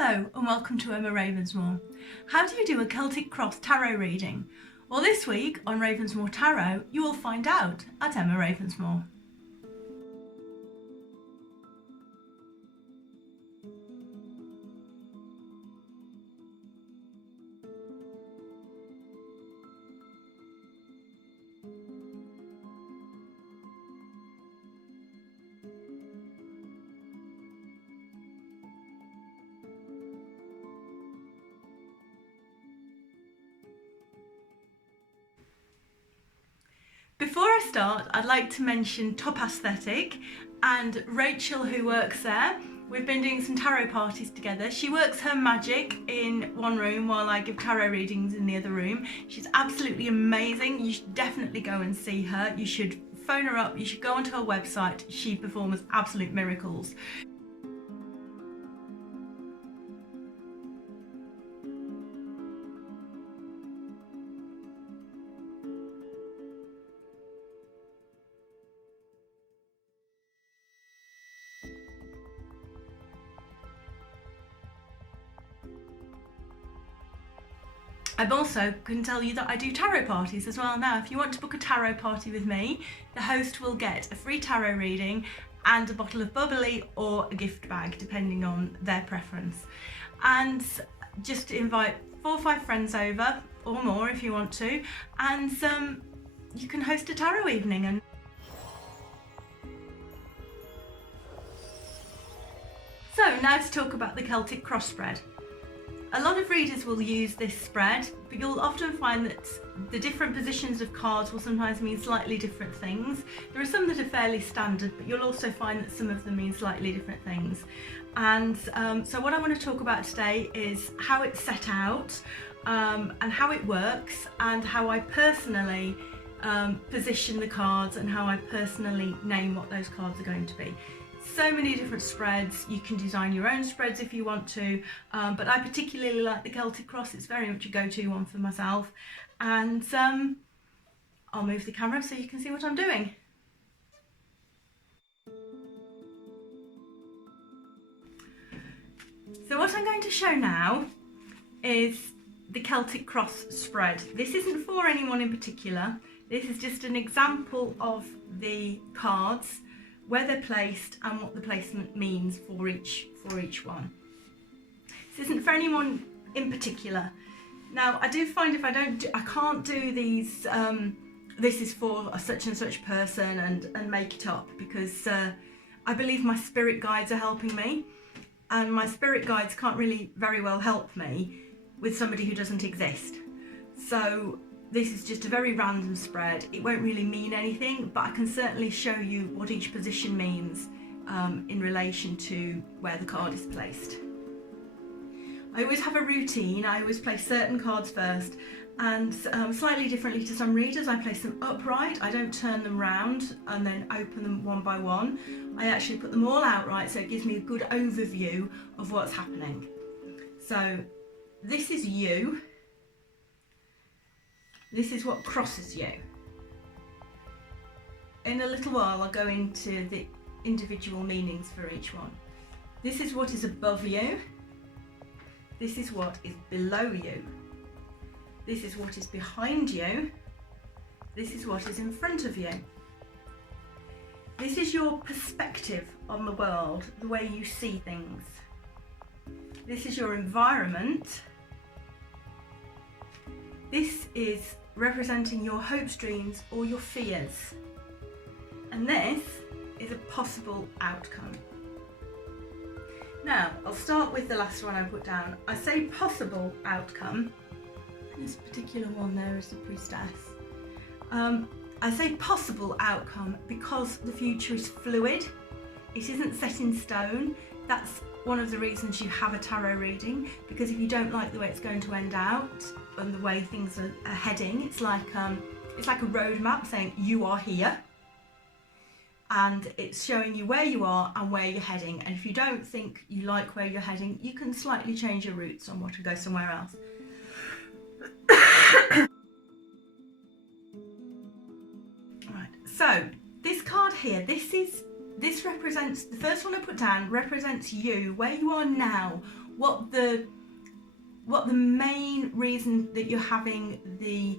Hello and welcome to Emma Ravensmore. How do you do a Celtic cross tarot reading? Well, this week on Ravensmore Tarot you will find out at Emma Ravensmore. Before I start, I'd like to mention Top Aesthetic and Rachel, who works there. We've been doing some tarot parties together. She works her magic in one room while I give tarot readings in the other room. She's absolutely amazing. You should definitely go and see her. You should phone her up. You should go onto her website. She performs absolute miracles. I'm also going to tell you that I do tarot parties as well now. If you want to book a tarot party with me, the host will get a free tarot reading and a bottle of bubbly or a gift bag, depending on their preference. And just invite 4 or 5 friends over, or more if you want to, and you can host a tarot evening. So now to talk about the Celtic cross spread. A lot of readers will use this spread, but you'll often find that the different positions of cards will sometimes mean slightly different things. There are some that are fairly standard, but you'll also find that some of them mean slightly different things. And so what I want to talk about today is how it's set out and how it works, and how I personally position the cards and how I personally name what those cards are going to be. So many different spreads. You can design your own spreads if you want to, but I particularly like the Celtic cross. It's very much a go-to one for myself, and I'll move the camera so you can see what I'm doing. So what I'm going to show now is the Celtic cross spread. This isn't for anyone in particular. This is just an example of the cards, where they're placed and what the placement means for each one. This isn't for anyone in particular. Now, I do find if I can't do these, this is for a such and such person and make it up, because I believe my spirit guides are helping me, and my spirit guides can't really very well help me with somebody who doesn't exist. So this is just a very random spread. It won't really mean anything, but I can certainly show you what each position means in relation to where the card is placed. I always have a routine. I always place certain cards first, and slightly differently to some readers, I place them upright. I don't turn them round and then open them one by one. I actually put them all outright, so it gives me a good overview of what's happening. So this is you. This is what crosses you. In a little while I'll go into the individual meanings for each one. This is what is above you. This is what is below you. This is what is behind you. This is what is in front of you. This is your perspective on the world, the way you see things. This is your environment. This is representing your hopes, dreams, or your fears. And this is a possible outcome. Now, I'll start with the last one I put down. I say possible outcome. This particular one there is the priestess. I say possible outcome because the future is fluid. It isn't set in stone. That's one of the reasons you have a tarot reading, because if you don't like the way it's going to end out and the way things are heading, it's like a roadmap saying you are here, and it's showing you where you are and where you're heading. And if you don't think you like where you're heading, you can slightly change your route somewhat and go somewhere else. Right, so this card here, this represents, the first one I put down represents you, where you are now, what the main reason that you're having the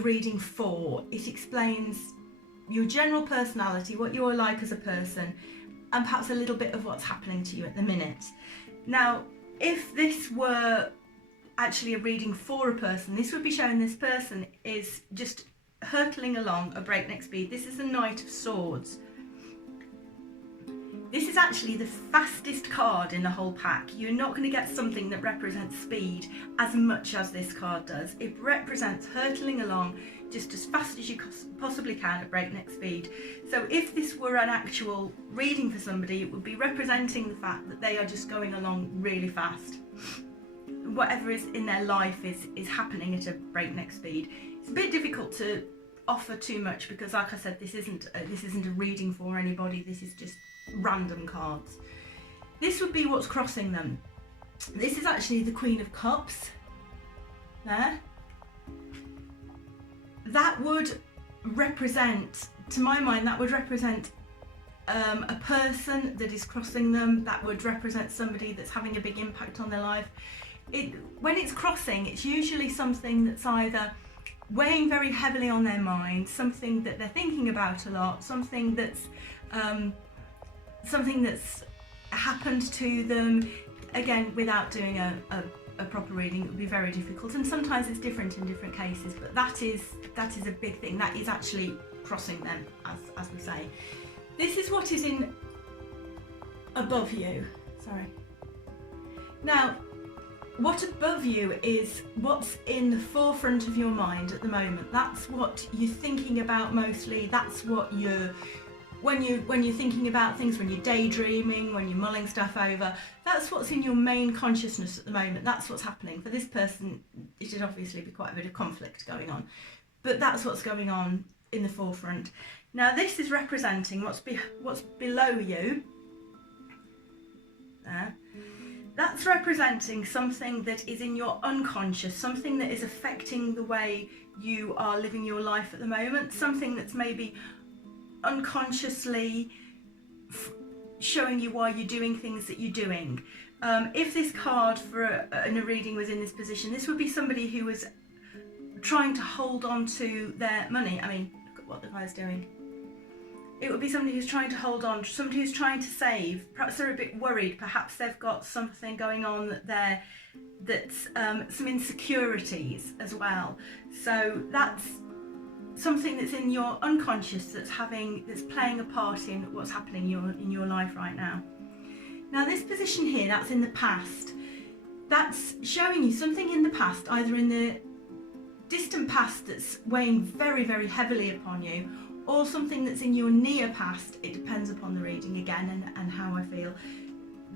reading for. It explains your general personality, what you're like as a person, and perhaps a little bit of what's happening to you at the minute. Now, if this were actually a reading for a person, this would be showing this person is just hurtling along a breakneck speed. This is the Knight of Swords. This is actually the fastest card in the whole pack. You're not going to get something that represents speed as much as this card does. It represents hurtling along just as fast as you possibly can at breakneck speed. So if this were an actual reading for somebody, it would be representing the fact that they are just going along really fast. Whatever is in their life is happening at a breakneck speed. It's a bit difficult to offer too much because, like I said, this isn't a reading for anybody. This is just random cards. This would be what's crossing them. This is actually the Queen of Cups. There. That would represent, to my mind, that would represent a person that is crossing them. That would represent somebody that's having a big impact on their life. When it's crossing, it's usually something that's either weighing very heavily on their mind, something that they're thinking about a lot, something that's happened to them. Again, without doing a proper reading, it would be very difficult, and sometimes it's different in different cases, but that is a big thing. That is actually crossing them, as we say. This is what is in above you. Sorry. Now, what above you is what's in the forefront of your mind at the moment. That's what you're thinking about mostly. That's what when you're thinking about things, when you're daydreaming, when you're mulling stuff over, that's what's in your main consciousness at the moment. That's what's happening. For this person, it should obviously be quite a bit of conflict going on, but that's what's going on in the forefront. Now, this is representing what's below you. There. That's representing something that is in your unconscious, something that is affecting the way you are living your life at the moment, something that's maybe unconsciously showing you why you're doing things that you're doing. If this card in a reading was in this position, this would be somebody who was trying to hold on to their money. I mean, look at what the guy's doing. It would be somebody who's trying to hold on, somebody who's trying to save. Perhaps they're a bit worried. Perhaps they've got something going on that's some insecurities as well. So that's something that's in your unconscious that's playing a part in what's happening in your life right now. Now, this position here, that's in the past. That's showing you something in the past, either in the distant past that's weighing very, very heavily upon you, or something that's in your near past. It depends upon the reading again and how I feel.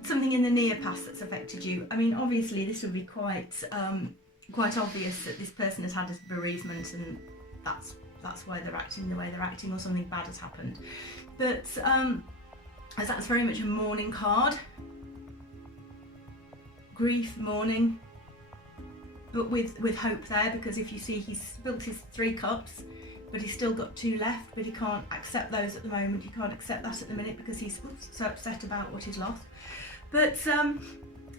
Something in the near past that's affected you. I mean, obviously this would be quite obvious that this person has had a bereavement, and that's why they're acting the way they're acting, or something bad has happened. But as that's very much a mourning card. Grief, mourning, but with hope there, because if you see, he's spilled his 3 cups, but he's still got 2 left, but he can't accept those at the moment. He can't accept that at the minute because he's so upset about what he's lost. But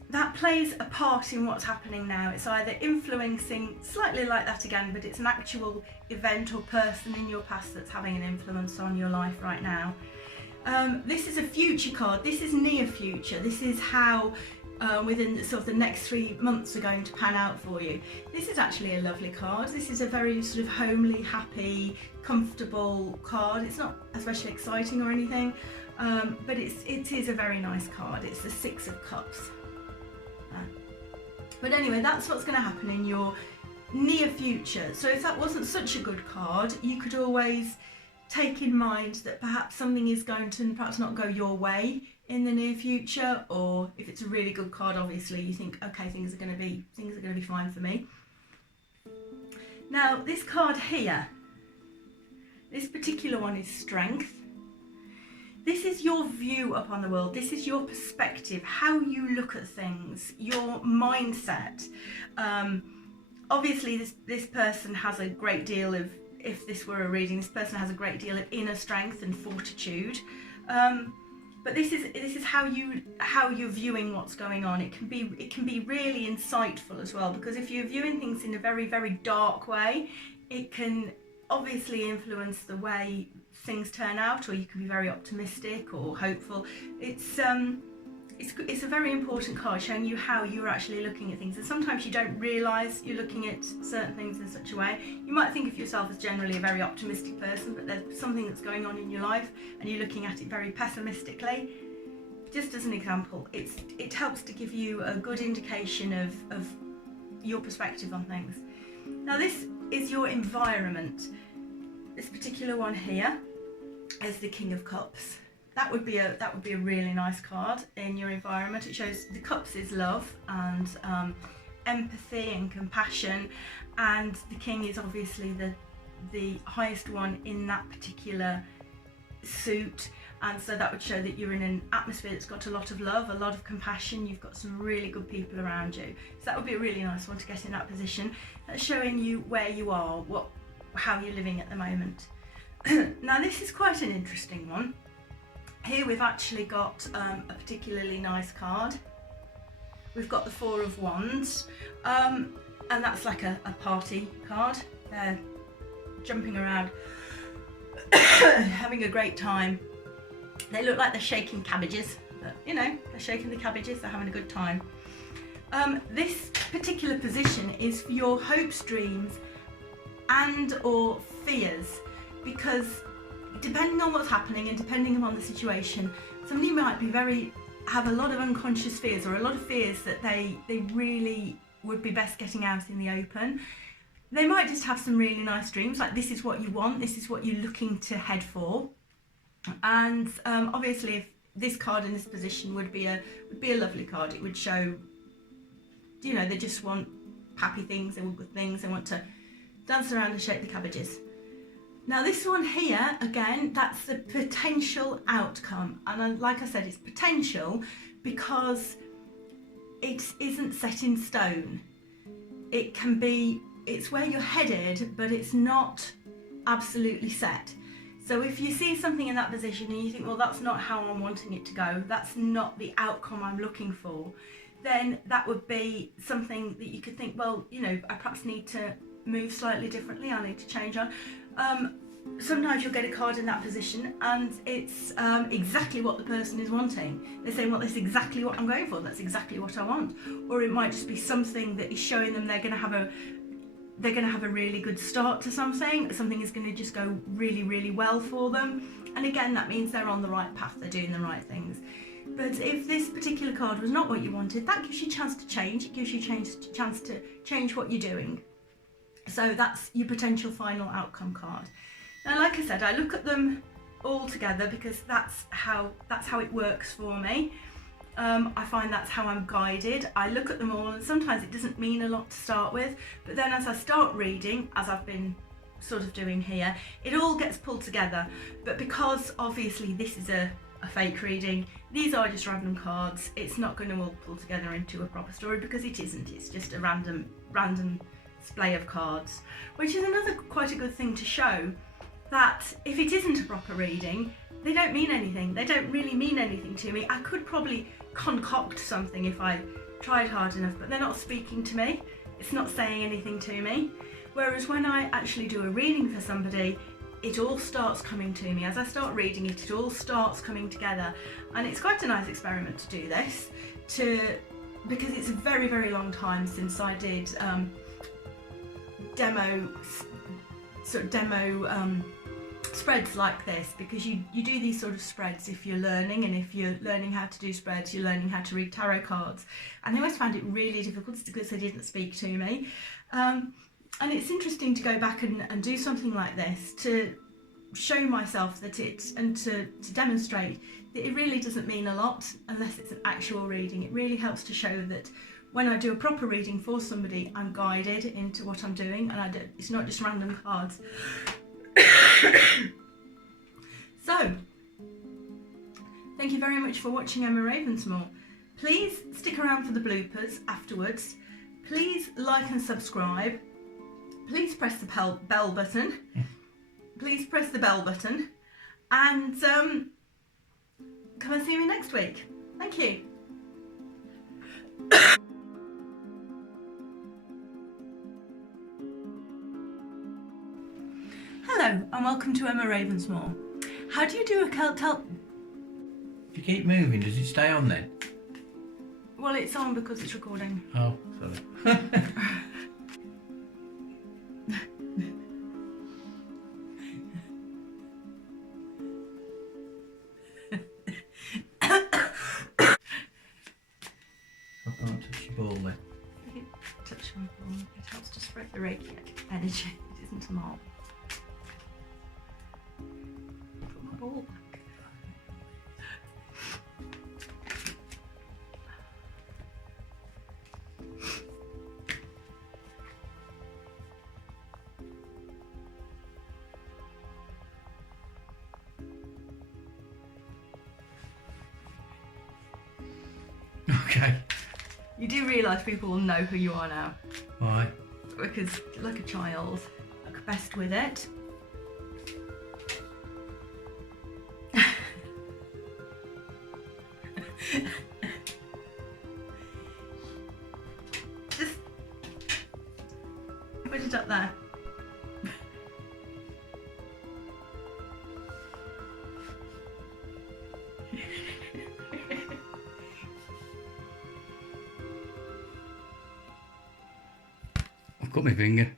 that plays a part in what's happening now. It's either influencing, slightly like that again, but it's an actual event or person in your past that's having an influence on your life right now. This is a future card. This is near future. This is how within sort of the next 3 months are going to pan out for you. This is actually a lovely card. This is a very sort of homely, happy, comfortable card. It's not especially exciting or anything, but it is a very nice card. It's the 6 of Cups. But anyway, that's what's going to happen in your near future. So if that wasn't such a good card, you could always take in mind that perhaps something is going to perhaps not go your way in the near future, or if it's a really good card, obviously you think, okay, things are going to be fine for me. Now, this card here, this particular one is Strength. This is your view upon the world. This is your perspective, how you look at things, your mindset. Obviously, this person has a great deal of, if this were a reading, this person has a great deal of inner strength and fortitude. But this is how you're viewing what's going on. It can be really insightful as well, because if you're viewing things in a very, very dark way, it can obviously influence the way things turn out, or you can be very optimistic or hopeful. It's a very important card, showing you how you're actually looking at things. And sometimes you don't realise you're looking at certain things in such a way. You might think of yourself as generally a very optimistic person, but there's something that's going on in your life and you're looking at it very pessimistically. Just as an example, it helps to give you a good indication of your perspective on things. Now this is your environment. This particular one here is the King of Cups. That would be a really nice card in your environment. It shows the cups is love and empathy and compassion, and the king is obviously the highest one in that particular suit, and so that would show that you're in an atmosphere that's got a lot of love, a lot of compassion. You've got some really good people around you, so that would be a really nice one to get in that position. That's showing you where you are, how you're living at the moment. Now this is quite an interesting one. Here we've actually got a particularly nice card. We've got the Four of Wands, and that's like a party card. They're jumping around, having a great time. They look like they're shaking cabbages, but you know, they're shaking the cabbages, they're having a good time. This particular position is for your hopes, dreams, and or fears, because depending on what's happening and depending upon the situation, somebody might have a lot of unconscious fears, or a lot of fears that they really would be best getting out in the open. They might just have some really nice dreams, like this is what you want, this is what you're looking to head for. And obviously, if this card in this position would be a lovely card. It would show, you know, they just want happy things, they want good things, they want to dance around and shake the cabbages. Now this one here, again, that's the potential outcome. And like I said, it's potential because it isn't set in stone. It's where you're headed, but it's not absolutely set. So if you see something in that position and you think, well, that's not how I'm wanting it to go, that's not the outcome I'm looking for, then that would be something that you could think, well, you know, I perhaps need to move slightly differently, I need to change on. Sometimes you'll get a card in that position and it's exactly what the person is wanting. They're saying, well, that's exactly what I'm going for, that's exactly what I want. Or it might just be something that is showing them they're going to have a really good start to something is going to just go really, really well for them. And again, that means they're on the right path, they're doing the right things. But if this particular card was not what you wanted, that gives you a chance to change. It gives you a chance to change what you're doing. So that's your potential final outcome card. Now, like I said, I look at them all together because that's how it works for me. I find that's how I'm guided. I look at them all, and sometimes it doesn't mean a lot to start with, but then as I start reading, as I've been sort of doing here, it all gets pulled together. But because obviously this is a fake reading, these are just random cards, it's not going to all pull together into a proper story, because it isn't. It's just a random display of cards, which is another quite a good thing to show that if it isn't a proper reading, they don't mean anything. They don't really mean anything to me. I could probably concoct something if I tried hard enough, but they're not speaking to me. It's not saying anything to me. Whereas when I actually do a reading for somebody, it all starts coming to me. As I start reading it, it all starts coming together. And it's quite a nice experiment to do this, because it's a very, very long time since I did demo spreads like this, because you do these sort of spreads if you're learning, and if you're learning how to do spreads, you're learning how to read tarot cards. And I always found it really difficult because they didn't speak to me. And it's interesting to go back and do something like this to show myself that to demonstrate that it really doesn't mean a lot unless it's an actual reading. It really helps to show that when I do a proper reading for somebody, I'm guided into what I'm doing, and it's not just random cards. So, thank you very much for watching Emma Ravensmore. Please stick around for the bloopers afterwards. Please like and subscribe. Please press the bell button. Please press the bell button. And come and see me next week. Thank you. Hello and welcome to Emma Ravensmore. How do you do a If you keep moving, does it stay on then? Well, it's on because it's recording. Oh, sorry. I can't touch your ball then. If you touch my ball, it helps to spread the radiant energy. It isn't a mob. Put my ball back. Okay. You do realise people will know who you are now. Why? Because you're like a child. Look best with it. Just put it up there. I've cut my finger.